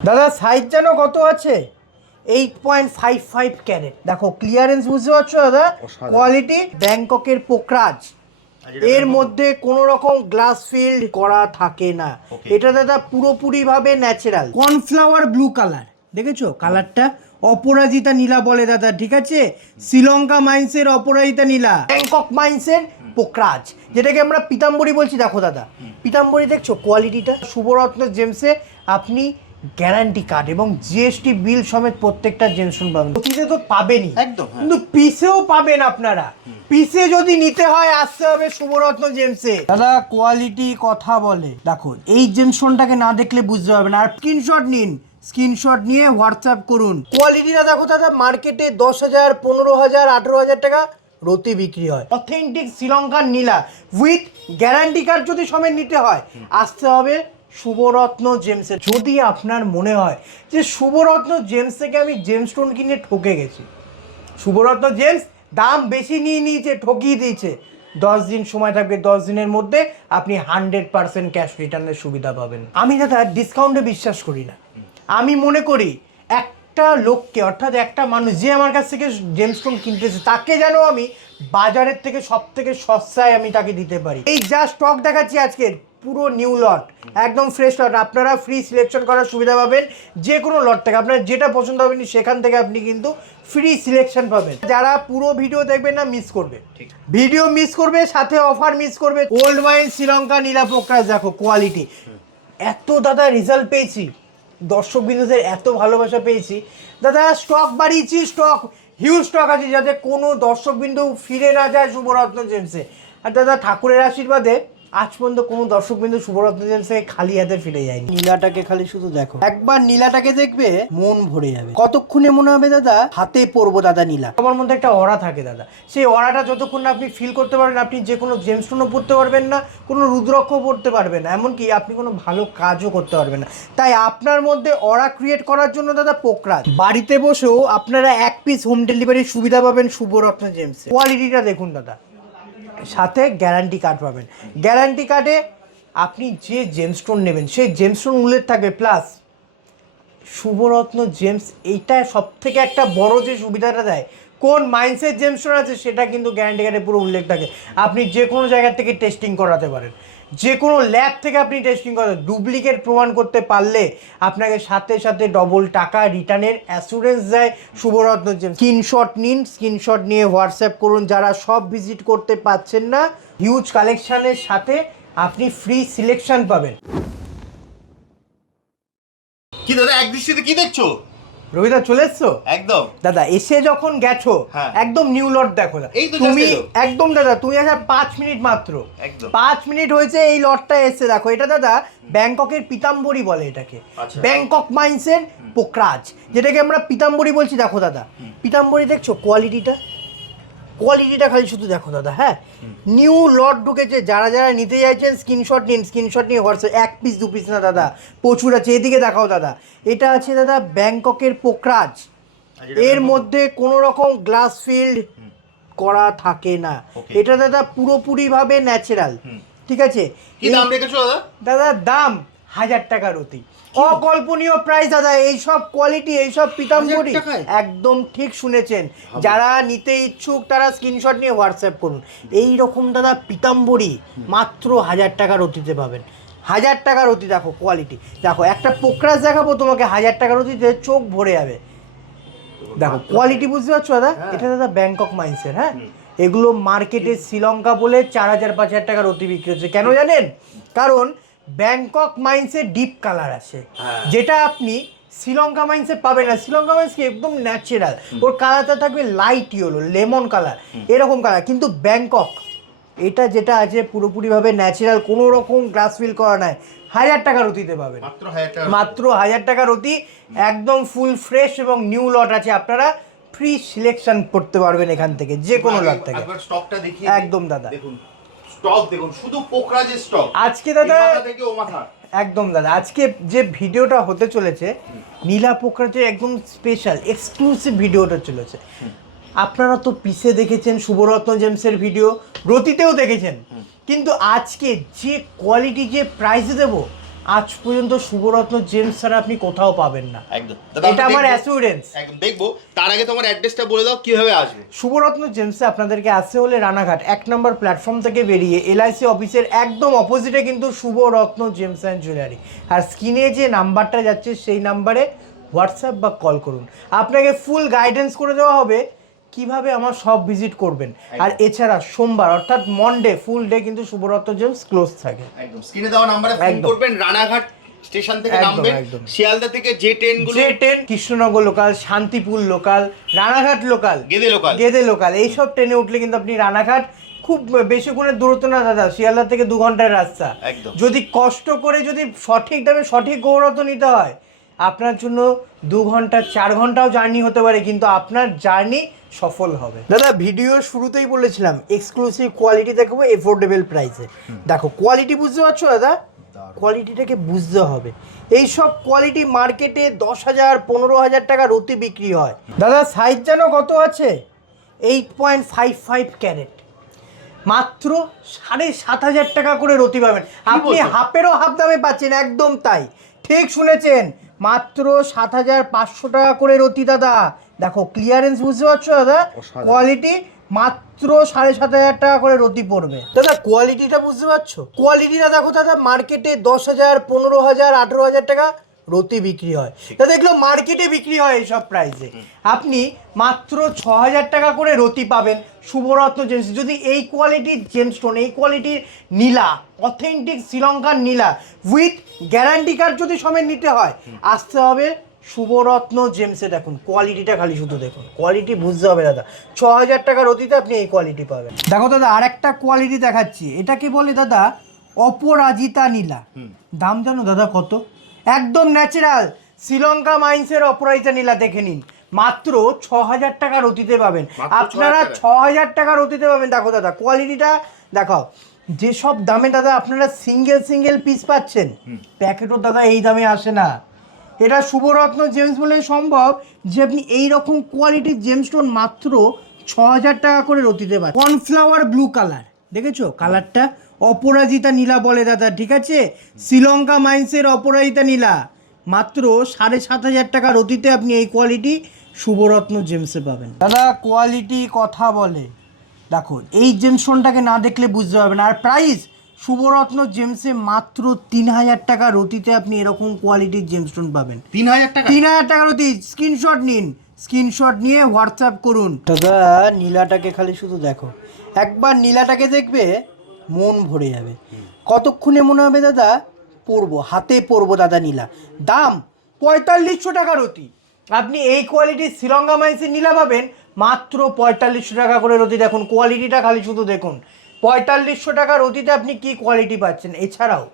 দাদা সাইজ জানো কত আছে? 8.55 ক্যারেট। দেখো ক্লিয়ারেন্স বুঝতে পারছো দাদা? কোয়ালিটি ব্যাংককের পোকরাজ। এর মধ্যে কোনো রকম গ্লাস ফিল্ড করা থাকে না। এটা দাদা পুরোপুরি ভাবে ন্যাচারাল কর্নফ্লাওয়ার ব্লু কালার। দেখেছো কালারটা? অপরাজিতা নীলা বলে দাদা, ঠিক আছে? শ্রীলঙ্কা মাইন্সের অপরাজিতা নীলা, ব্যাংকক মাইন্সের পোকরাজ, যেটাকে আমরা পিতাম্বরী বলছি। দেখো দাদা পিতাম্বরী দেখছো কোয়ালিটিটা? শুভরত্ন জেমসে আপনি গ্যারান্টি কার্ড এবং জিএসটি বিল সমেত প্রত্যেকটা জেমসন পাবেন। পিসে তো পাবেনই একদম, কিন্তু পিসেও পাবেন আপনারা। পিসে যদি নিতে হয় আসতে হবে শুভরত্ন জেমসে। দাদা কোয়ালিটি কথা বলে। দেখো এই জেমসনটাকে না দেখলে বুঝতে পারবেন। আর স্ক্রিনশট নিন, স্ক্রিনশট নিয়ে হোয়াটসঅ্যাপ করুন। কোয়ালিটিটা দেখো দাদা, মার্কেটে 10,000, 15,000, 18,000 টাকা রতি বিক্রি হয়। অথেন্টিক শ্রীলঙ্কার নীলা উইথ গ্যারান্টি কার্ড যদি সমেত নিতে হয় আসতে হবে শুভরত্ন জেমসে। যদি আপনার মনে হয় যে শুভরত্ন জেমস থেকে আমি জেমস্টোন কিনে ঠকে গেছি, শুভরত্ন জেমস দাম বেশি নিয়ে নিয়েছে, ঠকিয়ে দিয়েছে, 10 দিন সময় থাকবে। 10 দিনের মধ্যে আপনি 100% ক্যাশ রিটার্নের সুবিধা পাবেন। আমি দাদা ডিসকাউন্টে বিশ্বাস করি না। আমি মনে করি একটা লোককে, অর্থাৎ একটা মানুষ যে আমার কাছ থেকে জেমস্টোন কিনতেছে, তাকে যেন আমি বাজারের থেকে সব থেকে সস্তায় আমি তাকে দিতে পারি। এই যা স্টক দেখাচ্ছি আজকের পুরো নিউ লট, একদম ফ্রেশ লট। আপনারা ফ্রি সিলেকশন করার সুবিধা পাবেন যে কোনো লট থেকে। আপনার যেটা পছন্দ হবে সেখান থেকে আপনি কিন্তু ফ্রি সিলেকশন পাবেন। যারা পুরো ভিডিও দেখবেন না মিস করবে, ভিডিও মিস করবে, সাথে অফার মিস করবে। ওল্ড মাইন শ্রীলঙ্কা নীলা পোকরাজ, দেখো কোয়ালিটি। এত দাদা রেজাল্ট পেয়েছি, দর্শক বিন্দুদের এত ভালোবাসা পেয়েছি দাদা। স্টক বাড়িয়েছি, স্টক হিউজ স্টক আছে, যাতে কোনো দর্শক বিন্দু ফিরে না যায় শুভরত্ন জেমসে। আর দাদা ঠাকুরের আশীর্বাদে আজ পর্যন্ত কোনো দর্শক বিন্দু শুভরত্ন জেমসে খালি হাতে ফিরে যায়নি। নীলাটাকে খালি শুধু দেখো, একবার নীলাটাকে দেখবে মন ভরে যাবে। কতক্ষণে মনে হবে দাদা হাতে পরবো দাদা নীলা। আমার মধ্যে একটা অরা থাকে দাদা, সেই অরাটা যতক্ষণ না আপনি ফিল করতে পারবেন, আপনি যে কোনো জেমস্টোনও পড়তে পারবেন না, কোনো রুদ্রাক্ষও পড়তে পারবেন না, এমনকি আপনি কোনো ভালো কাজও করতে পারবেন না। তাই আপনার মধ্যে অরা ক্রিয়েট করার জন্য দাদা পোকরাজ। বাড়িতে বসেও আপনারা 1 পিস হোম ডেলিভারির সুবিধা পাবেন শুভরত্ন জেমসে। কোয়ালিটিটা দেখুন দাদা, সাথে গ্যারান্টি কার্ড পাবেন। গ্যারান্টি কার্ডে আপনি যে জেমস্টোন নেবেন সেই জেমস্টোন উল্লেখ থাকবে, প্লাস শুভরত্ন জেমস এইটা সব থেকে একটা বড় যে সুবিধাটা দেয়, কোন মাইন্ডসেট জেমস্টোন আছে সেটা কিন্তু গ্যারান্টি কার্ডে পুরো উল্লেখ থাকে। আপনি যে কোনো জায়গা থেকে টেস্টিং করাতে পারেন, যে কোনো ল্যাব থেকে আপনি টেস্টিং করাতে। ডুপ্লিকেট প্রমাণ করতে পারলে আপনাকে সাথে সাথে ডবল টাকা রিটার্নের অ্যাসুরেন্স দেয় শুভরত্ন জেমস। স্ক্রিনশট নিন, স্ক্রিনশট নিয়ে হোয়াটসঅ্যাপ করুন। যারা সব ভিজিট করতে পারছেন না, হিউজ কালেকশানের সাথে আপনি ফ্রি সিলেকশন পাবেন। কি দাদা এক দৃষ্টিতে কি দেখছো? রবিদা চলে এসছো? একদম দাদা এসে যখন গেছো একদম নিউ লট দেখো তুমি। একদম দাদা তুমি আচ্ছা 5 মিনিট মাত্র, 5 মিনিট হয়েছে এই লটটা এসে দেখো। এটা দাদা ব্যাংককের পিতাম্বরী বলে এটাকে, ব্যাংকক মাইন্সের পোকরাজ, যেটাকে আমরা পিতাম্বরী বলছি। দেখো দাদা পিতাম্বরী দেখছো কোয়ালিটিটা? কোয়ালিটিটা খালি শুধু দেখো দাদা। হ্যাঁ, নিউ লট ঢুকেছে। যারা যারা নিতে চাইছেন স্ক্রিনশট নিন, স্ক্রিনশট নিয়ে হোয়াটসঅ্যাপ। 1 পিস 2 পিস না দাদা, প্রচুর আছে। এদিকে দেখাও দাদা, এটা আছে দাদা ব্যাংককের পোকরাজ। এর মধ্যে কোনো রকম গ্লাস ফিল্ড করা থাকে না। এটা দাদা পুরোপুরি ভাবে ন্যাচারাল, ঠিক আছে? কি দাম রেখেছো দাদা? দাদা দাম 1000 টাকার অতি অকল্পনীয় প্রাইস দাদা। এইসব কোয়ালিটি, এইসব পিতাম্বরী একদম ঠিক শুনেছেন। যারা নিতে ইচ্ছুক তারা স্ক্রিনশট নিয়ে হোয়াটসঅ্যাপ করুন। এই রকম দাদা পিতাম্বরী মাত্র 1000 টাকার অতিতে পাবেন। 1000 টাকার অতি। দেখো কোয়ালিটি দেখো, একটা পোকরাজ দেখাবো তোমাকে 1000 টাকার অতিতে, চোখ ভরে যাবে। দেখো কোয়ালিটি বুঝতে পারছো দাদা? এটা দাদা ব্যাংকক মাইন্সের। হ্যাঁ, এগুলো মার্কেটে শ্রীলঙ্কা বলে 4000 5000 টাকার অতি বিক্রি হচ্ছে। কেন জানেন? কারণ ব্যাংকক মাইন্সের ডিপ কালার আছে, যেটা আপনি শ্রীলঙ্কা মাইন্সে পাবেন না। শ্রীলঙ্কা মাইন্স কি একদম ন্যাচারাল, ওর কালারটা থাকবে লাইট ইয়েলো, লেমন কালার, এরকম কালার। কিন্তু ব্যাংকক এটা যেটা আছে পুরোপুরিভাবে ন্যাচারাল, কোনো রকম গ্লাস ফিল করা নাই। 1000 টাকার অতিতে পাবেন, মাত্র 1000 টাকার অতি। একদম ফুল ফ্রেশ এবং নিউ লট আছে। আপনারা ফ্রি সিলেকশন করতে পারবেন এখান থেকে, যে কোনো লট থেকে। একদম দাদা স্টক দেখুন, শুধু পোকরাজের স্টক আজকে দাদা থেকে ও মাথা। একদম দাদা আজকে যে ভিডিওটা হতে চলেছে নীলা পোকরাজের একদম স্পেশাল এক্সক্লুসিভ ভিডিওটা চলেছে। আপনারা তো পিসে দেখেছেন শুভরত্ন জেমসের ভিডিও, রতিতেও দেখেছেন, কিন্তু আজকে যে কোয়ালিটি যে প্রাইসে দেবো আজ পর্যন্ত শুভরত্ন জেমস ছাড়া আপনি কোথাও পাবেন না, একদম এটা আমার অ্যাসিউরেন্স। একদম দেখবো। তার আগে তোমার অ্যাড্রেসটা বলে দাও, কিভাবে আসবে। শুভরত্ন জেমসে আপনাদেরকে আসতে হলে রানাঘাট 1 নম্বর প্ল্যাটফর্ম থেকে বেরিয়ে LIC অফিসের একদম অপোজিটে কিন্তু শুভরত্ন জেমস অ্যান্ড জুয়েলারি। আর স্ক্রিনে যে নাম্বারটা যাচ্ছে সেই নাম্বারে হোয়াটসঅ্যাপ বা কল করুন, আপনাকে ফুল গাইডেন্স করে দেওয়া হবে কিভাবে আমার সব ভিজিট করবেন। আর এছাড়া সোমবার অর্থাৎ মনডে ফুল ডে কিন্তু শুভরত্ন জেমস ক্লোজ থাকে। একদম স্ক্রিনে দেওয়া নাম্বারে ফোন করবেন, রানাঘাট স্টেশন থেকে নামবেন, শিয়ালদা থেকে যে ট্রেনগুলো, যে train Krishnanagar local, Shantipur local, Ranaghat local, Gede local, এইসব ট্রেনে উঠলে কিন্তু আপনি রানাঘাট খুব বেশিক্ষণের দূরত্ব না দাদা, শিয়ালদা থেকে 2 ঘন্টার রাস্তা। যদি কষ্ট করে যদি সঠিক দামে সঠিক গৌরত্ব নিতে হয় আপনার জন্য 2 ঘন্টা 4 ঘন্টাও জার্নি হতে পারে, কিন্তু আপনার জার্নি সফল হবে। দাদা ভিডিওর শুরুতেই বলেছিলাম এক্সক্লুসিভ কোয়ালিটি দেখাবো এফোর্ডেবল প্রাইসে। দেখো কোয়ালিটি বুঝতে পারছো দাদা, কোয়ালিটিটাকে বুঝতে হবে। এই সব কোয়ালিটি মার্কেটে 10,000 15,000 টাকা রতি বিক্রি হয়। দাদা সাইজ জানো কত আছে? 8.55 ক্যারেট, মাত্র 7,500 টাকা করে রতি পাবেন। আপনি হাফেরও হাফ দামে পাচ্ছেন, একদম তাই, ঠিক শুনেছেন, মাত্র 7,500 টাকা করে রতি দাদা। দেখো ক্লিয়ারেন্স বুঝতে পারছো দাদা, কোয়ালিটি মাত্র 7,500 টাকা করে রতি পড়বে। দাদা কোয়ালিটিটা বুঝতে পারছো, কোয়ালিটিটা দেখো দাদা, মার্কেটে 10,000 15,000 18,000 টাকা রতি বিক্রি হয় দাদা, এগুলো মার্কেটে বিক্রি হয় এইসব প্রাইসে। আপনি মাত্র 6,000 টাকা করে রতি পাবেন শুভরত্ন জেমস। যদি এই কোয়ালিটির জেমস্টোন, এই কোয়ালিটির নীলা, অথেন্টিক শ্রীলঙ্কার নীলা উইথ গ্যারান্টি কার্ড যদি সমেত নিতে হয় আসতে হবে শুভরত্ন জেমসে। দেখুন কোয়ালিটিটা খালি শুধু দেখুন, কোয়ালিটি বুঝতে হবে দাদা। 6,000 টাকা রতিতে আপনি এই কোয়ালিটি পাবেন। দেখো দাদা আর একটা কোয়ালিটি দেখাচ্ছি, এটাকে বলে দাদা অপরাজিতা নীলা। দাম জানো দাদা কত? একদম ন্যাচারাল শ্রীলঙ্কা মাইন্সের অপরাজিতা নীলা, দেখে নিন, মাত্র 6,000 টাকা রতিতে পাবেন। আপনারা 6,000 টাকা রতিতে পাবেন। দেখো দাদা কোয়ালিটিটা দেখাও, যেসব দামে দাদা আপনারা সিঙ্গেল পিস পাচ্ছেন, প্যাকেটও দাদা এই দামে আসে না। এটা শুভরত্ন জেমস বলে সম্ভব যে আপনি এইরকম কোয়ালিটির জেমস্টোন মাত্র 6,000 টাকা করে রতিতে পাচ্ছেন। কর্নফ্লাওয়ার ব্লু কালার, দেখেছো কালারটা? অপরাজিতা নীলা বলে দাদা, ঠিক আছে, শ্রীলঙ্কা মাইন্সের অপরাজিতা নীলা, মাত্র 7,500 টাকা রতিতে আপনি এই কোয়ালিটি শুভরত্ন জেমসে পাবেন। দাদা কোয়ালিটি কথা বলে, দেখো এই জেমস্টোনটাকে না দেখলে বুঝতে পারবেন। আর প্রাইস শুভরত্ন জেমসে মাত্র 3,000 টাকা রতিতে আপনি এরকম কোয়ালিটির জেমস্টোন পাবেন। 3,000 টাকা রতি। স্ক্রিনশট নিন, স্ক্রিনশট নিয়ে হোয়াটসঅ্যাপ করুন। দাদা নীলাটাকে খালি শুধু দেখো, একবার নীলাটাকে দেখবে মন ভরে যাবে। কতক্ষণে মনে হবে দাদা পরবো, হাতে পরবো দাদা নীলা। দাম 4,500 টাকা রতি। আপনি এই কোয়ালিটির শ্রীলঙ্কা মাইন্সের নীলা পাবেন মাত্র 4,500 টাকা করে রতি। দেখুন কোয়ালিটিটা খালি শুধু দেখুন, 4,500 টাকা রতিতে আপনি কি কোয়ালিটি পাচ্ছেন। এছাড়াও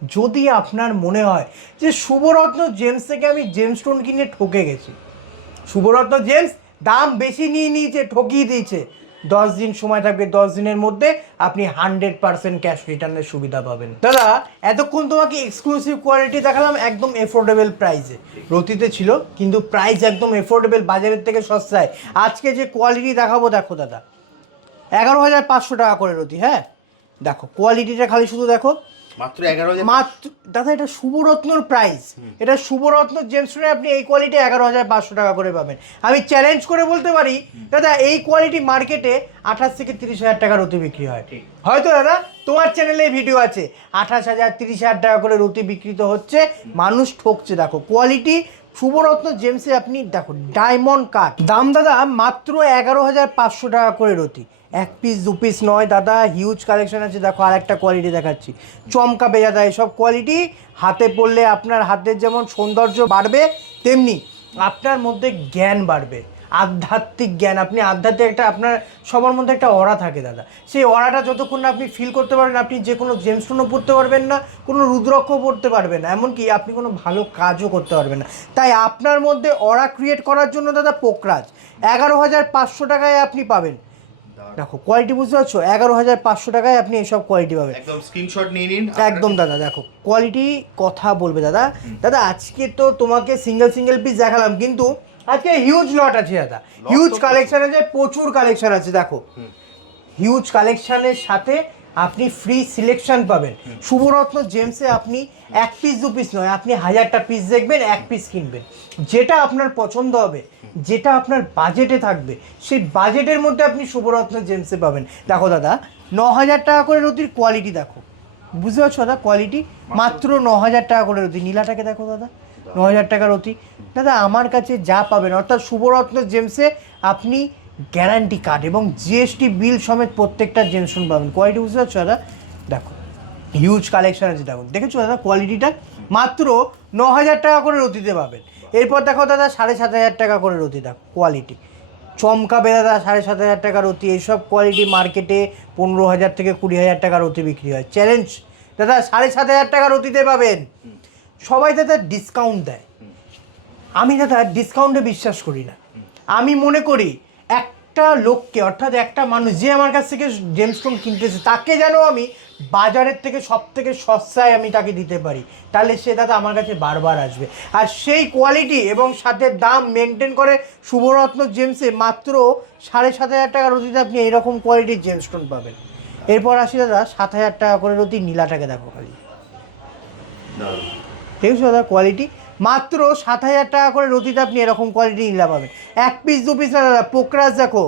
যদি আপনার মনে হয় যে শুভরত্ন জেমস থেকে আমি জেমস্টোন কিনে ঠকে গেছি, শুভরত্ন জেমস দাম বেশি নিয়ে নিয়েছে, ঠকিয়ে দিয়েছে, 10 দিন সময় থাকবে, 10 দিনের মধ্যে আপনি 100% ক্যাশ রিটার্নের সুবিধা পাবেন। দাদা এতক্ষণ তোমাকে এক্সক্লুসিভ কোয়ালিটি দেখালাম একদম এফোর্ডেবল প্রাইসে, রতিতে ছিল কিন্তু প্রাইস একদম এফোর্ডেবল, বাজারের থেকে সস্তায়। আজকে যে কোয়ালিটি দেখাবো দেখো দাদা 11,500 টাকা করে রতি। হ্যাঁ দেখো কোয়ালিটিটা খালি শুধু দেখো, মাত্র 11,000 মাত্র দাদা, এটা শুভরত্নর প্রাইস, এটা শুভরত্ন জেমস্টোনে আপনি এই কোয়ালিটি 11,500 টাকা করে পাবেন। আমি চ্যালেঞ্জ করে বলতে পারি দাদা এই কোয়ালিটি মার্কেটে 28,000 থেকে 30,000 টাকা রতি বিক্রি হয়। হয়তো দাদা তোমার চ্যানেলে ভিডিও আছে 28,000 30,000 টাকা করে রতি বিক্রিত হচ্ছে, মানুষ ঠকছে। দেখো কোয়ালিটি শুভরত্ন জেমসে আপনি দেখো ডায়মন্ড কাট, দাম দাদা মাত্র 11,500 টাকা করে রতি। 1 পিস 2 পিস নয় দাদা, হিউজ কালেকশন আছে। দেখো আর একটা কোয়ালিটি দেখাচ্ছি, চমকাবে দাদা। এসব কোয়ালিটি হাতে পড়লে আপনার হাতের যেমন সৌন্দর্য বাড়বে, তেমনি আপনার মধ্যে জ্ঞান বাড়বে, আধ্যাত্মিক জ্ঞান। আপনি আধ্যাত্মিক একটা, আপনার সবার মধ্যে একটা অরা থাকে দাদা, সেই অরাটা যতক্ষণ না আপনি ফিল করতে পারবেন, আপনি যে কোনো জেমস্টোনও পড়তে পারবেন না, কোনো রুদ্রাক্ষও পড়তে পারবেন না, এমনকি আপনি কোনো ভালো কাজও করতে পারবেন না। তাই আপনার মধ্যে অরা ক্রিয়েট করার জন্য দাদা পোকরাজ 11,500 টাকায় আপনি পাবেন। দেখো কোয়ালিটি বুঝতে পারছো, 11,500 টাকায় আপনি এইসব কোয়ালিটি পাবেন। একদম স্ক্রিনশট নিয়ে নিন। একদম দাদা দেখো কোয়ালিটি কথা বলবে দাদা। দাদা আজকে তো তোমাকে সিঙ্গেল পিস দেখালাম, কিন্তু আজকে হিউজ লট আছে দাদা, হিউজ কালেকশন আছে, প্রচুর কালেকশন আছে। দেখো হিউজ কালেকশনের সাথে আপনি ফ্রি সিলেকশন পাবেন। শুভরত্ন জেমসে আপনি 1 পিস 2 পিস নয়, আপনি 1000টা পিস দেখবেন, 1 পিস কিনবেন, যেটা আপনার পছন্দ হবে, যেটা আপনার বাজেটে থাকবে, সেই বাজেটের মধ্যে আপনি শুভরত্ন জেমসে পাবেন। দেখো দাদা, 9000 টাকা করে রতির কোয়ালিটি দেখো, বুঝতে পারছো দাদা? কোয়ালিটি মাত্র 9000 টাকা করে রতি। নীলাটাকে দেখো দাদা, 9000 টাকা রতি। দাদা আমার কাছে যা পাবেন, অর্থাৎ শুভরত্ন জেমসে আপনি গ্যারান্টি কার্ড এবং জিএসটি বিল সমেত প্রত্যেকটা জেমস্টোন পাবেন। কোয়ালিটি বুঝতে পারছো দাদা? দেখো হিউজ কালেকশন আছে, দেখো, দেখেছো দাদা কোয়ালিটিটা? মাত্র 9000 টাকা করে রতিতে পাবেন। এরপর দেখো দাদা 7500 টাকা করে রতি, দেখো কোয়ালিটি চমকাবে দাদা। 7500 টাকা রতি, এইসব কোয়ালিটি মার্কেটে 15000 থেকে 20000 টাকা রতি বিক্রি হয়। চ্যালেঞ্জ দাদা, 7500 টাকা রতিতে পাবেন। সবাই দাদা ডিসকাউন্ট দেয়, আমি দাদা ডিসকাউন্টে বিশ্বাস করি না। আমি মনে করি একটা লোককে, অর্থাৎ একটা মানুষ যে আমার কাছ থেকে জেমস্টোন কিনতেছে, তাকে যেন আমি বাজারের থেকে সব থেকে সস্তায় আমি তাকে দিতে পারি, তাহলে সে দাদা আমার কাছে বারবার আসবে। আর সেই কোয়ালিটি এবং সাথে দাম মেনটেন করে শুভরত্ন জেমসে মাত্র 7500 টাকা রতিতে আপনি এইরকম কোয়ালিটির জেমস্টোন পাবেন। এরপর আসি দাদা 7000 টাকা করে রতি। নীলাটাকে দেখো খালি, ঠিক আছে দাদা? কোয়ালিটি মাত্র 7000 টাকা করে রতিতে আপনি এরকম কোয়ালিটি নীলা পাবেন। 1 পিস 2 পিস না দাদা, পোকরাজ দেখো,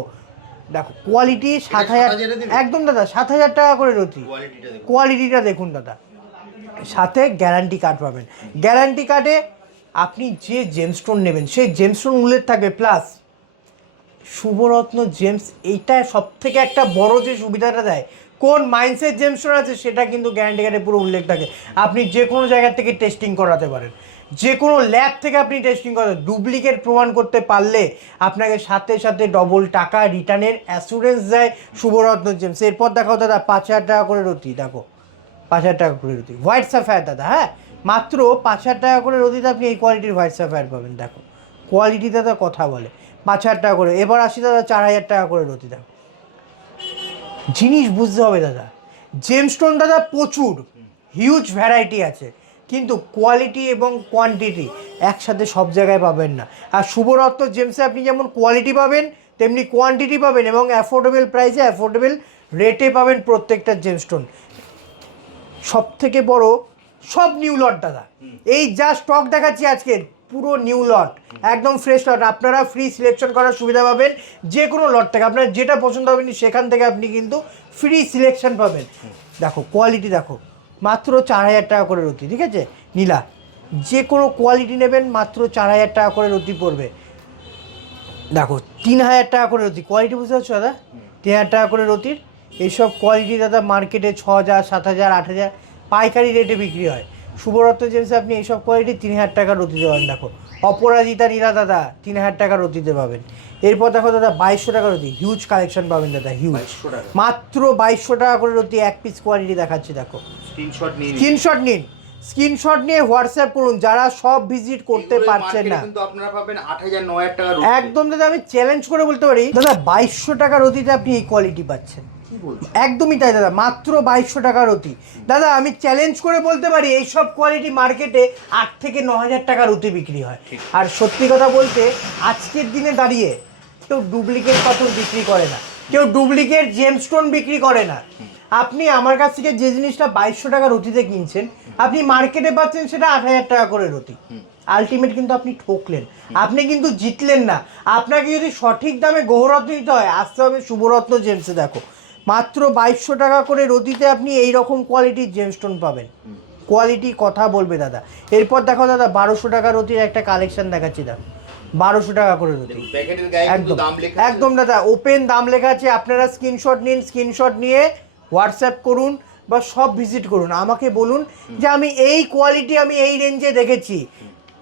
দেখো কোয়ালিটি 7000, একদম দাদা 7000 টাকা করে রতি। কোয়ালিটিটা দেখুন দাদা, সাথে গ্যারান্টি কার্ড পাবেন। গ্যারান্টি কার্ডে আপনি যে জেমস্টোন নেবেন সেই জেমস্টোন উল্লেখ থাকবে, প্লাস শুভরত্ন জেমস এইটা সব থেকে একটা বড় যে সুবিধাটা দেয়, কোন মাইন্ডসেট জেমস্টোন আছে সেটা কিন্তু গ্যারান্টি কার্ডে পুরো উল্লেখ থাকে। আপনি যে কোনো জায়গা থেকে টেস্টিং করাতে পারেন, যে কোনো ল্যাব থেকে আপনি টেস্টিং করাতে, ডুপ্লিকেট প্রমাণ করতে পারলে আপনাকে সাথে সাথে ডবল টাকা রিটার্নের অ্যাসুরেন্স দেয় শুভরত্ন জেমস। এরপর দেখাও দাদা 5000 টাকা করে রতি, দেখো 5000 টাকা করে রতি হোয়াইট সাফায়ার দাদা, হ্যাঁ মাত্র 5000 টাকা করে রতিতে আপনি এই কোয়ালিটির হোয়াইট সাফায়ার পাবেন। দেখো কোয়ালিটি দাদা কথা বলে, 5000 টাকা করে। এবার আসি দাদা 4000 টাকা করে রতি। দেখো জিনিস বুঝতে হবে দাদা, জেমস্টোন দাদা প্রচুর হিউজ ভ্যারাইটি আছে, কিন্তু কোয়ালিটি এবং কোয়ান্টিটি একসাথে সব জায়গায় পাবেন না। আর শুভরত্ন জেমসে আপনি যেমন কোয়ালিটি পাবেন তেমনি কোয়ান্টিটি পাবেন, এবং অ্যাফোর্ডেবল প্রাইসে অ্যাফোর্ডেবল রেটে পাবেন প্রত্যেকটা জেমস্টোন। সব থেকে বড় সব নিউ লট দাদা, এই যা স্টক দেখাচ্ছি আজকে পুরো নিউ লট, একদম ফ্রেশ লট। আপনারা ফ্রি সিলেকশন করার সুবিধা পাবেন যে কোনো লট থেকে, আপনার যেটা পছন্দ হবে সেখান থেকে আপনি কিন্তু ফ্রি সিলেকশন পাবেন। দেখো কোয়ালিটি দেখো, মাত্র 4000 টাকা করে রতি, ঠিক আছে নীলা? যে কোনো কোয়ালিটি নেবেন মাত্র 4000 টাকা করে রতি পড়বে। দেখো 3000 টাকা করে রতি, কোয়ালিটি বুঝতে পারছো দাদা? 3000 টাকা করে রতির এইসব কোয়ালিটি দাদা মার্কেটে 6000, 7000, 8000 পাইকারি রেটে বিক্রি হয়। শুভরত্ন জেমসে আপনি এইসব কোয়ালিটি 3000 টাকা রতিতে পাবেন। দেখো অপরাজিতা নীলা দাদা 3000 টাকা রতিতে পাবেন। এরপর দেখো দাদা 2200 টাকা রতি, হিউজ কালেকশন পাবেন দাদা, হিউজ। মাত্র 2200 টাকা করে রতি, 1 পিস কোয়ালিটি দেখাচ্ছি, দেখো স্ক্রিনশট নিন, স্ক্রিনশট নিয়ে হোয়াটসঅ্যাপ করুন যারা সব ভিজিট করতে পারছেন না। কিন্তু আপনারা পাবেন 8000 9000 টাকা রতি। একদম দাদা, আমি চ্যালেঞ্জ করে বলতে পারি দাদা 2200 টাকা রতিতে আপনি এই কোয়ালিটি পাচ্ছেন। একদমই তাই দাদা, মাত্র 2200 টাকা রতি। দাদা আমি চ্যালেঞ্জ করে বলতে পারি এই সব কোয়ালিটি মার্কেটে 8 থেকে 9000 টাকা রতি বিক্রি হয়। আর সত্যি কথা বলতে আজকের দিনে দাঁড়িয়ে কেউ ডুপ্লিকেট পাথর বিক্রি করে না, কেউ ডুপ্লিকেট জেমস্টোন বিক্রি করে না। আপনি আমার কাছ থেকে যে জিনিসটা 2200 টাকা রতিতে কিনছেন, আপনি মার্কেটে পাচ্ছেন সেটা 8000 টাকা করে রতি। আলটিমেট কিন্তু আপনি ঠকলেন, আপনি কিন্তু জিতলেন না। আপনাকে যদি সঠিক দামে গৌরত্ন নিতে হয় আসতে হবে শুভরত্ন জেমসে। দেখো মাত্র 2200 টাকা করে রতিতে আপনি এই রকম কোয়ালিটির জেমস্টোন পাবেন। কোয়ালিটি কথা বলবে দাদা। এরপর দেখো দাদা 1200 টাকা রতির একটা কালেকশন দেখাচ্ছি, দাদা 1200 টাকা করে রতি, একদম একদম দাদা ওপেন দাম লেখা আছে। আপনারা স্ক্রিনশট নিন, স্ক্রিনশট নিয়ে হোয়াটসঅ্যাপ করুন বা সব ভিজিট করুন, আমাকে বলুন যে আমি এই কোয়ালিটি আমি এই রেঞ্জে দেখেছি।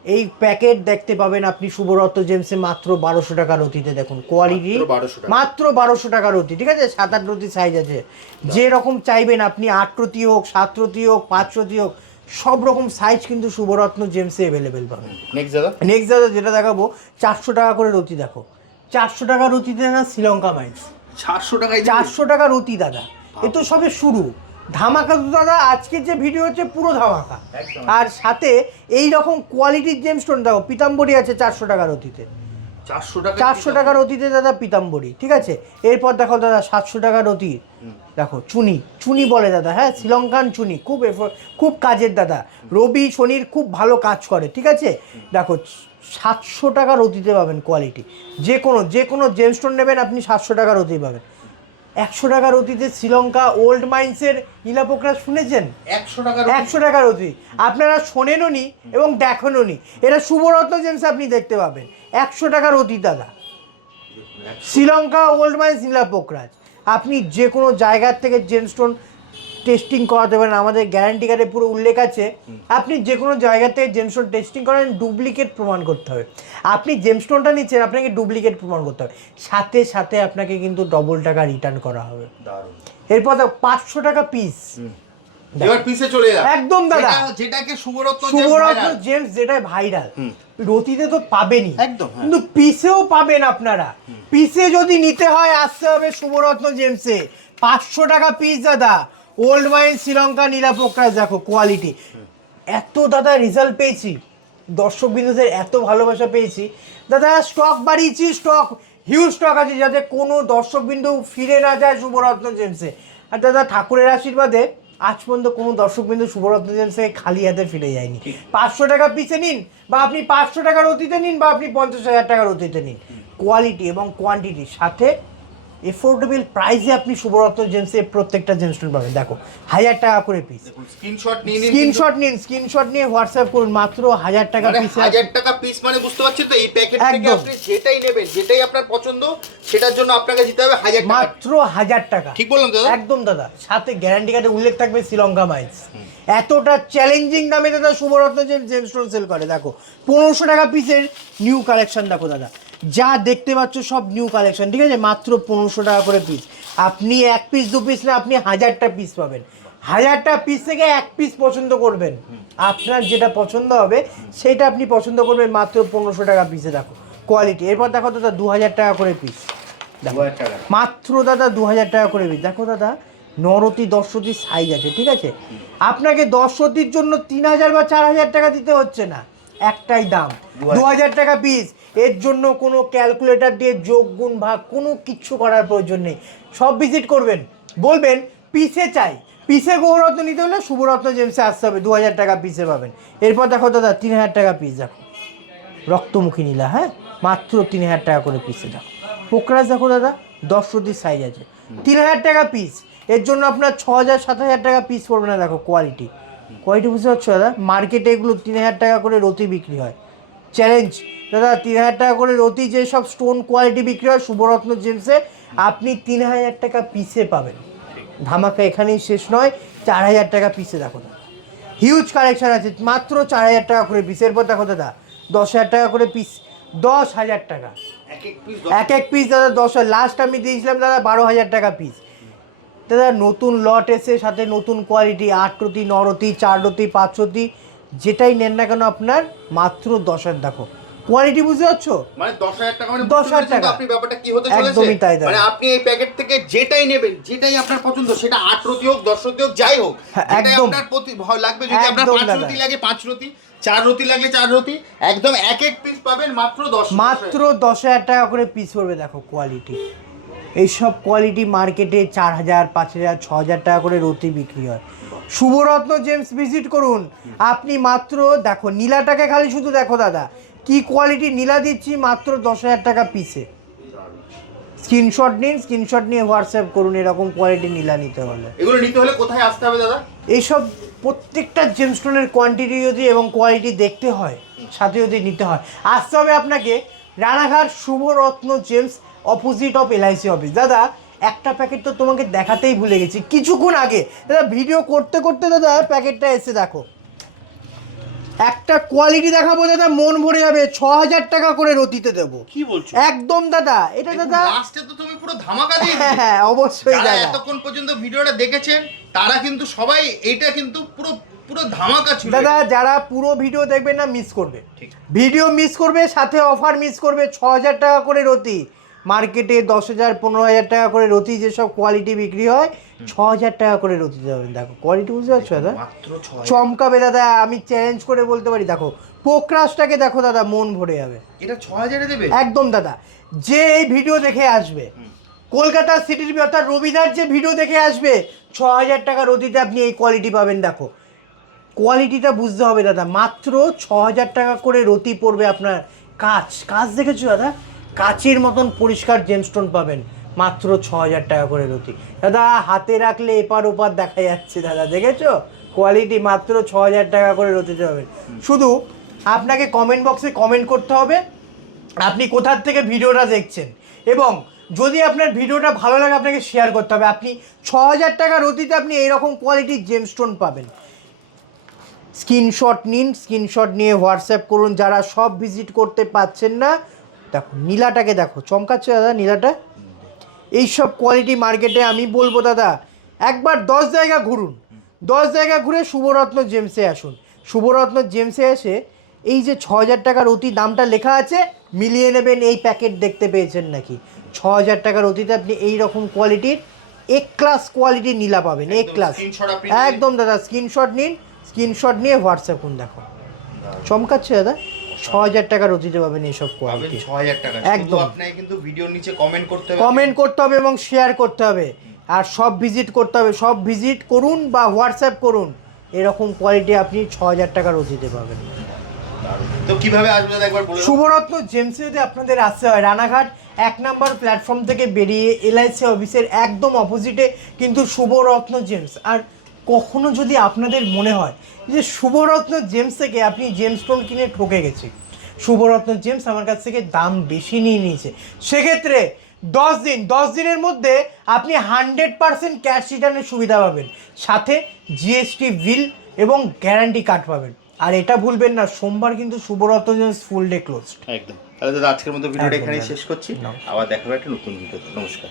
এই প্যাকেট দেখতে পাবেন আপনি শুভরত্ন জেমসে মাত্র 1200 টাকা রতিতে। দেখুন কোয়ালিটি মাত্র 1200 টাকা রতি, ঠিক আছে? 7-8 রতি সাইজ আছে, যে রকম চাইবেন আপনি, 8 রতি হোক, 7 রতি হোক, 5 রতি হোক, সব রকম সাইজ কিন্তু শুভরত্ন জেমসে অ্যাভেলেবেল পাবেন। নেক্সট দাদা যেটা দেখাবো 400 টাকা করে রতি। দেখো 400 টাকা রতিতে না শ্রীলঙ্কা মাইন্স, 400 টাকা রতি দাদা, এ তো সবে শুরু। ধামাকা তো দাদা, আজকের যে ভিডিও হচ্ছে পুরো ধামাকা। আর সাথে এই রকম কোয়ালিটির জেমস্টোন দেখো, পিতাম্বরী আছে 400 টাকা রতিতে, 400 টাকা রতিতে দাদা পিতাম্বরী, ঠিক আছে? এরপর দেখো দাদা 700 টাকা রতির দেখো চুনি চুনি বলে দাদা, হ্যাঁ শ্রীলঙ্কান চুনি, খুব কাজের দাদা, রবি শনির খুব ভালো কাজ করে, ঠিক আছে। দেখো 700 টাকার অতিতে পাবেন কোয়ালিটি, যে কোনো জেমস্টোন নেবেন আপনি 700 টাকার অতি পাবেন। 100 টাকার অতিতে শ্রীলঙ্কা ওল্ড মাইন্সের নীলা পোকরাজ শুনেছেন? 100 টাকার অতি আপনারা শোনেনও নি এবং দেখেনও নি, এটা শুভরত্ন জেমস আপনি দেখতে পাবেন 100 টাকার অতি দাদা। শ্রীলঙ্কা ওল্ড মাইন্স নীলা পোকরাজ আপনি যে কোনো জায়গার থেকে জেমস্টোন টেস্টিং করাতে পারেন, আমাদের গ্যারান্টি কার্ডে পুরো উল্লেখ আছে। আপনি যে কোনো জায়গা থেকে জেমস্টোন টেস্টিং করেন, ডুপ্লিকেট প্রমাণ করতে হবে। আপনি জেমস্টোনটা নিচ্ছেন, আপনাকে ডুপ্লিকেট প্রমাণ করতে হবে, সাথে সাথে আপনাকে কিন্তু ডবল টাকা রিটার্ন করা হবে। এরপর 500 টাকা পিস, এবার পিসে চলে যাবে একদম দাদা, যেটাকে শুভরত্ন জেমস যেটা ভাইরাল, রতিতে তো পাবেনই একদম, কিন্তু পিসেও পাবেন আপনারা। পিসে যদি নিতে হয় আসতে হবে শুভরত্ন জেমসে, 500 টাকা পিস দাদা। ওল্ড মাইন শ্রীলঙ্কা নীলা পোকরাজ দেখো কোয়ালিটি, এত দাদা রেজাল্ট পেয়েছি, দর্শক বিন্দুদের এত ভালোবাসা পেয়েছি দাদা, স্টক বাড়িয়েছি, স্টক হিউজ স্টক আছে, যাতে কোনো দর্শক বিন্দু ফিরে না যায় শুভরত্ন জেমসে। আর দাদা ঠাকুরের আশীর্বাদে আজ পর্যন্ত কোনো দর্শক বিন্দু শুভরত্ন জেমসে খালি হাতে ফিরে যায়নি। 500 টাকা পিসে নিন, বা আপনি 500 টাকার অতিতে নিন, বা আপনি 50,000 টাকার অতিতে নিন, কোয়ালিটি এবং কোয়ান্টিটির সাথে এফোর্ডেবল প্রাইসে আপনি শুভরত্ন জেমসে প্রত্যেকটা জেমস্টোন পাবেন। দেখো 1000 টাকা করে পিস, স্ক্রিনশট নিয়ে হোয়াটসঅ্যাপ করুন, মাত্র 1000 টাকা পিস। 1000 টাকা পিস মানে বুঝতে পারছেন তো, এই প্যাকেট থেকে আপনি যেটাই নেবেন, যেটাই আপনার পছন্দ, সেটার জন্য আপনাকে দিতে হবে 1000 টাকা, মাত্র 1000 টাকা। ঠিক বললাম দাদা? একদম দাদা, সাথে গ্যারান্টি কার্ডে উল্লেখ থাকবে শ্রীলঙ্কা মাইন্স। এতটা চ্যালেঞ্জিং দামে দাদা শুভরত্ন জেমস্টোন সেল করে। দেখো 1500 টাকা পিসের নিউ কালেকশন, দেখো দাদা যা দেখতে পাচ্ছ সব নিউ কালেকশন, ঠিক আছে, মাত্র 1500 টাকা করে পিস। আপনি 1 পিস 2 পিস না, আপনি 1000টা পিস পাবেন। 1000টা পিস থেকে 1 পিস পছন্দ করবেন, আপনার যেটা পছন্দ হবে সেটা আপনি পছন্দ করবেন, মাত্র 1500 টাকা পিসে। দেখো কোয়ালিটি। এরপর দেখো দাদা 2000 টাকা করে পিস, মাত্র দাদা 2000 টাকা করে পিস। দেখো দাদা নরতি 10 রতির সাইজ আছে, ঠিক আছে, আপনাকে 10 রতির জন্য 3000 বা 4000 টাকা দিতে হচ্ছে না, একটাই দাম 2000 টাকা পিস। এর জন্য কোনো ক্যালকুলেটর দিয়ে যোগ গুণ ভাগ কোনো কিচ্ছু করার প্রয়োজন নেই। সব ভিজিট করবেন, বলবেন পিসে চাই, পিসে গৌরত্ন নিতে হলে শুভরত্ন জেমসে আসতে হবে, 2000 টাকা পিসে পাবেন। এরপর দেখো দাদা 3000 টাকা পিস, দেখো রক্তমুখী নীলা, হ্যাঁ মাত্র 3000 টাকা করে পিসে। দেখো পোকরাজ দেখো দাদা 10 রতির সাইজ আছে, 3000 টাকা পিস। এর জন্য আপনার 6000 7000 টাকা পিস পড়বে না। দেখো কোয়ালিটি বুঝতে পারছো দাদা, মার্কেটে এগুলো 3000 টাকা করে রতি বিক্রি হয়। চ্যালেঞ্জ দাদা, 3000 টাকা করে রতি যে সব স্টোন কোয়ালিটি বিক্রি হয় শুভরত্ন জেমসে, আপনি 3000 টাকা পিসে পাবেন। ধামাকা এখানেই শেষ নয়, 4000 টাকা পিসে। দেখো দাদা হিউজ কালেকশন আছে, মাত্র 4000 টাকা করে পিস। এরপর দেখো দাদা 10,000 টাকা করে পিস, 10,000 টাকা এক এক পিস দাদা, 10,000। লাস্ট আমি দিয়েছিলাম দাদা 12,000 টাকা পিস। দাদা নতুন লট এসে সাথে নতুন কোয়ালিটি, 8 রতি 9 রতি 4 রতি 5 রতি, যেটাই নেন না কেন আপনার মাত্র 10,000। দেখো কোয়ালিটি বুঝতে পারছো, মানে 10,000 টাকা, মানে 10,000 টাকা। আপনি ব্যাপারটা কি হতে চলেছে, একদমই তাই দাদা। মানে আপনি এই প্যাকেট থেকে যেটাই নেবেন, যেটাই আপনার পছন্দ, সেটা 8 রতি হোক 10 রতি হোক যাই হোক, যেটাই আপনার প্রতি ভালো লাগবে, যদি আপনার 5 রতি লাগে 5 রতি, 4 রতি লাগলে 4 রতি, একদম এক এক পিস পাবেন মাত্র 10,000 টাকা করে পিস পড়বে। দেখো কোয়ালিটি, এইসব কোয়ালিটি মার্কেটে 4000 5000 6000 টাকা করে রতি বিক্রি হয়। শুভরত্ন জেমস ভিজিট করুন, আপনি মাত্র দেখো নীলাটাকে খালি শুধু দেখো দাদা কি কোয়ালিটি নীলা দিচ্ছি, মাত্র 10,000 টাকা পিসে। স্ক্রিনশট নিন, স্ক্রিনশট নিয়ে হোয়াটসঅ্যাপ করুন এরকম কোয়ালিটি নীলা নিতে হলে। এগুলো নিতে হলে কোথায় আসতে হবে দাদা? এইসব প্রত্যেকটা জেমস্টোনের কোয়ান্টিটি যদি এবং কোয়ালিটি দেখতে হয়, সাথে যদি নিতে হয়, আসতে হবে আপনাকে Ranaghat Shubhratna gems, opposite of LIC office. দাদা একটা প্যাকেট তো তোমাকে দেখাতেই ভুলে গেছি কিছুক্ষণ আগে, দাদা ভিডিও করতে করতে দাদা প্যাকেটটা এসে দেখো, একটা কোয়ালিটি দেখাবো দাদা, মন ভরে যাবে। 6,000 টাকা করে রতিতে দেবো। কি বলছো? একদম দাদা, এটা দাদা লাস্টে তো তুমি পুরো ধামাকা দিয়ে দিলে। হ্যাঁ অবশ্যই দাদা, এতক্ষণ পর্যন্ত ভিডিওটা দেখেছেন তারা কিন্তু সবাই এইটা কিন্তু পুরো পুরো ধামাকা ছিল দাদা। যারা পুরো ভিডিও দেখবেন না মিস করবে, ভিডিও মিস করবে, সাথে অফার মিস করবে। 6,000 টাকা করে রতি, মার্কেটে 10,000 15,000 টাকা করে রতি যেসব কোয়ালিটি বিক্রি হয়, 6,000 টাকা করে রতি দেবেন। দেখো কোয়ালিটি বুঝতে পারছো দাদা, চমকাবে দাদা, আমি চ্যালেঞ্জ করে বলতে পারি। দেখো পোকরাজটাকে দেখো দাদা, মন ভরে যাবে। এটা 6,000 এ দেবে একদম দাদা, যে এই ভিডিও দেখে আসবে কলকাতা সিটির অর্থাৎ রবিদার যে ভিডিও দেখে আসবে 6,000 টাকা রতিতে আপনি এই কোয়ালিটি পাবেন। দেখো কোয়ালিটিটা বুঝতে হবে দাদা, মাত্র 6,000 টাকা করে রতি পড়বে আপনার। কাজ দেখেছো দাদা, কাচের মতন পরিষ্কার জেমস্টোন পাবেন মাত্র 6,000 টাকা করে রতি। দাদা হাতে রাখলে এপার ওপার দেখা যাচ্ছে দাদা, দেখেছো কোয়ালিটি মাত্র 6,000 টাকা করে রতিতে পাবেন। শুধু আপনাকে কমেন্ট বক্সে কমেন্ট করতে হবে আপনি কোথার থেকে ভিডিওটা দেখছেন, এবং যদি আপনার ভিডিওটা ভালো লাগে আপনাকে শেয়ার করতে হবে। আপনি 6,000 টাকা রতিতে আপনি এইরকম কোয়ালিটির জেমস্টোন পাবেন। স্ক্রিনশট নিন, স্ক্রিনশট নিয়ে হোয়াটসঅ্যাপ করুন। যারা সব ভিজিট করতে পারছেন না, দেখো নীলাটাকে দেখো, চমকাচ্ছে দাদা নীলাটা। এইসব কোয়ালিটি মার্কেটে আমি বলবো দাদা একবার 10 জায়গা ঘুরুন, 10 জায়গা ঘুরে শুভরত্ন জেমসে আসুন। শুভরত্ন জেমসে এসে এই যে 6,000 টাকার অতি দামটা লেখা আছে মিলিয়ে নেবেন। এই প্যাকেট দেখতে পেয়েছেন নাকি? 6,000 টাকার অতিতে আপনি এই রকম কোয়ালিটির এক ক্লাস কোয়ালিটির নীলা পাবেন, এক ক্লাস। একদম দাদা স্ক্রিনশট নিন, স্ক্রিনশট নিয়ে হোয়াটসঅ্যাপ করুন। দেখো চমকাচ্ছে দাদা, 6,000 টাকার অতিতে পাবেন এইসব কোয়ালিটি। 6,000 টাকা একদম। আপনাকে কিন্তু ভিডিওর নিচে কমেন্ট করতে হবে, কমেন্ট করতে হবে এবং শেয়ার করতে হবে, আর সব ভিজিট করতে হবে। সব ভিজিট করুন বা হোয়াটসঅ্যাপ করুন, এরকম কোয়ালিটি আপনি 6,000 টাকার অতিতে পাবেন। তো কিভাবে আসবে দাদা একবার বলে দাও। শুভরত্ন জেমসে যদি আপনাদের আসতে হয়, রানাঘাট 1 নম্বর প্ল্যাটফর্ম থেকে বেরিয়ে এলআইসি অফিসের একদম অপোজিটে কিন্তু শুভরত্ন জেমস। আর কখনো যদি আপনাদের মনে হয় যে শুভরত্ন জেমস থেকে আপনি জেমস্টোন কিনে ঠকে গেছে, শুভরত্ন জেমস আমার কাছ থেকে দাম বেশি নিয়ে নিয়েছে, সেক্ষেত্রে 10 দিনের মধ্যে আপনি 100% ক্যাশ রিটার্নের সুবিধা পাবেন, সাথে জিএসটি বিল এবং গ্যারান্টি কার্ড পাবেন। আর এটা ভুলবেন না, সোমবার কিন্তু শুভরত্ন জেমস ফুল ডে ক্লোজ। একদম। তাহলে দাদা আজকের মতো ভিডিওটা এখানেই শেষ করছি, আবার দেখা হবে একটা নতুন ভিডিওতে। নমস্কার।